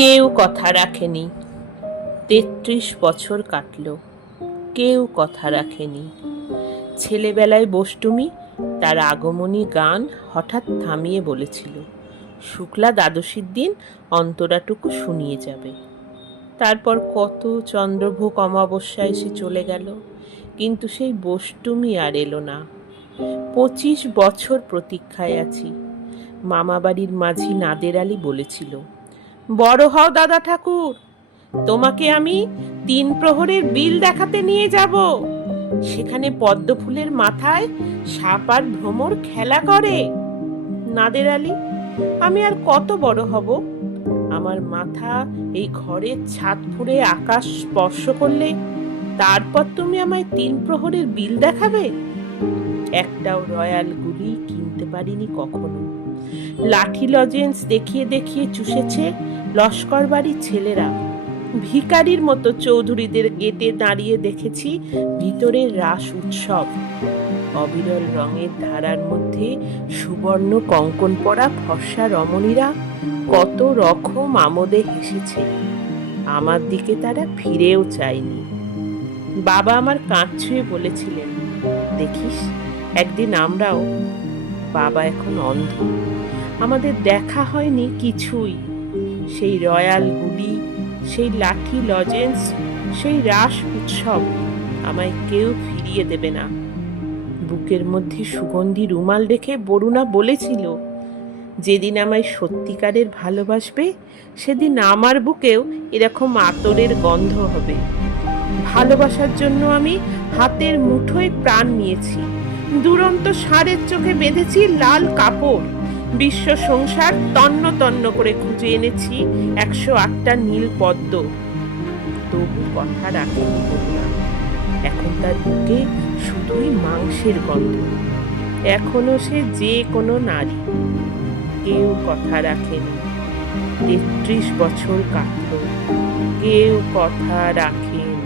কেউ কথা রাখেনি। ৩৩ বছর কাটল, কেউ কথা রাখেনি। ছেলেবেলায় বষ্টমী তার আগমনী গান হঠাৎ থামিয়ে বলেছিল, শুক্লা দ্বাদশীর দিন অন্তরাটুকু শুনিয়ে যাবে। তারপর কত চন্দ্রভোগ অমাবস্যা এসে চলে গেল, কিন্তু সেই বষ্টমী আর এলো না। ২৫ বছর প্রতীক্ষায় আছি। মামাবাড়ির মাঝি নাদের আলী বলেছিল, বড় হও দাদা ঠাকুর, তোমাকে আমি ৩ প্রহরের বিল দেখাতে নিয়ে যাব। সেখানে পদ্ম ফুলের মাথায় সাপ আর ভ্রমর খেলা করে। নাদের আলী, আমি আর কত বড় হব? আমার মাথা এই ঘরের ছাদ ফুঁড়ে আকাশ স্পর্শ করলে তারপর তুমি আমায় ৩ প্রহরের বিল দেখাবে? একটাও রয়্যাল গুলি কিনতে পারিনি কখনো। লাঠি লজেন্স দেখিয়ে দেখিয়ে চুষেছে লস্কর বাড়ির ছেলেরা। ভিখারির মতো চৌধুরীদের গেটে দাঁড়িয়ে দেখেছি ভিতরের রাস উৎসব। অবিরল রঙের ধারার মধ্যে সুবর্ণ কঙ্কন পরা ফর্সা রমণীরা কত রকম আমোদে হেসেছে। আমার দিকে তারা ফিরেও চায়নি। বাবা আমার কাঁধ ছুঁয়ে বলেছিলেন, দেখিস একদিন আমরাও। বাবা এখন অন্ধ, আমাদের দেখা হয়নি কিছুই। সেই রয়্যাল গুলি, সেই লাঠি লজেন্স, সেই রাস উৎসব আমায় কেউ ফিরিয়ে দেবে না। বুকের মধ্যে সুগন্ধি রুমাল রেখে বরুণা বলেছিল, যেদিন আমায় সত্যিকারের ভালোবাসবে সেদিন আমার বুকেও এরকম আতরের গন্ধ হবে। ভালোবাসার জন্য আমি হাতের মুঠোয় প্রাণ নিয়েছি। দুরন্ত ষাঁড়ের চোখে বেঁধেছি লাল কাপড়। বিশ্ব সংসার তন্ন তন্ন করে খুঁজে এনেছি ১০৮টা নীল পদ্ম। তবু কথা রাখেনি বলুনা। এখন তার বুকে শুধুই মাংসের গন্ধ। এখনো সে যে কোনো নারী। কেউ কথা রাখেনি। ৩৩ বছর কাটল, কেউ কথা রাখেনি।